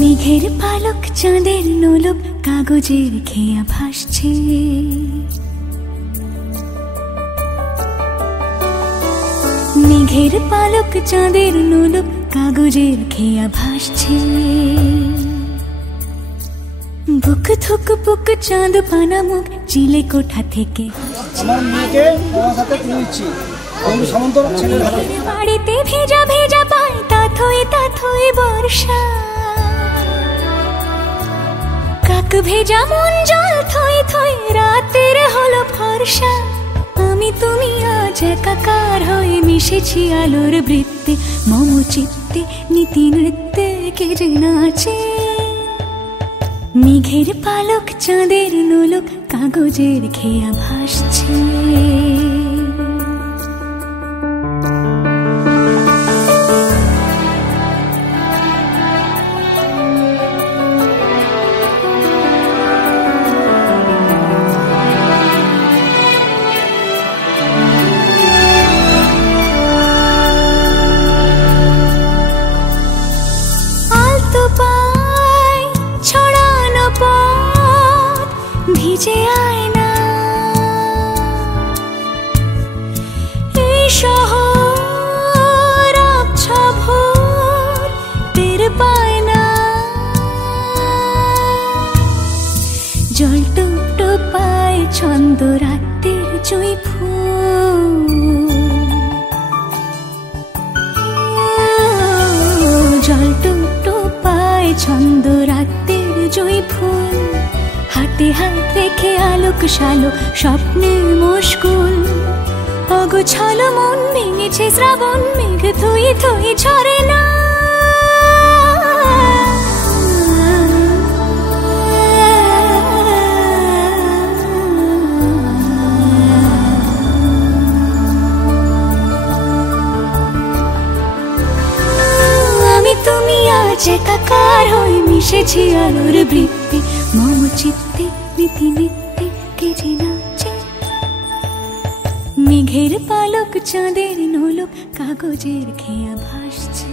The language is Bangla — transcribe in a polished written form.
মেঘের পালক চাঁদের নোলক কাগজের খেয়া ভাসছে, মেঘের পালক চাঁদের নোলক কাগজের খেয়া ভাসছে। বুক থুক বুক চাঁদ পানা মুখ চিলে কোঠা থেকে আমার মেয়েকে আমার সাথে তুলে দিচ্ছি সামন্ত ছেলের হাতে। বাড়িতে ভেজা ভেজা পায় তাথই বর্ষা, কাক ভেজা মন জল থই থই রাতের হলো ফর্সা। আমি তুমি আজ একাকার হয়ে মিশেছি আলোর বৃত্তে, মম চিত্তে নীতি নৃত্যে কে যে নাচে। মেঘের পালক চাঁদের নোলক কাগজের খেয়া ভাসছে। ভিজে আয়না এই শহর আবছা ভোর টের পায় না। জল টুকটো পায় ছন্দ রাতের জুঁই ফুল, জল টুকটো পায় ছন্দ রাতের জুঁই ফুল। হাতে হাত রেখে আলোক শালো স্বপ্নে মশগুল, অগোছালো মন ভেঙেছে শ্রাবণ মেঘ থই থই ঝরে না। আমি তুমি আজ একাকার হয়ে মিশেছি আলোর বৃত্তে, মম চিত্তে নীতি নৃত্যে কে যে নাচে। মেঘের পালক চাঁদের নোলক কাগজের খেয়া ভাসছে।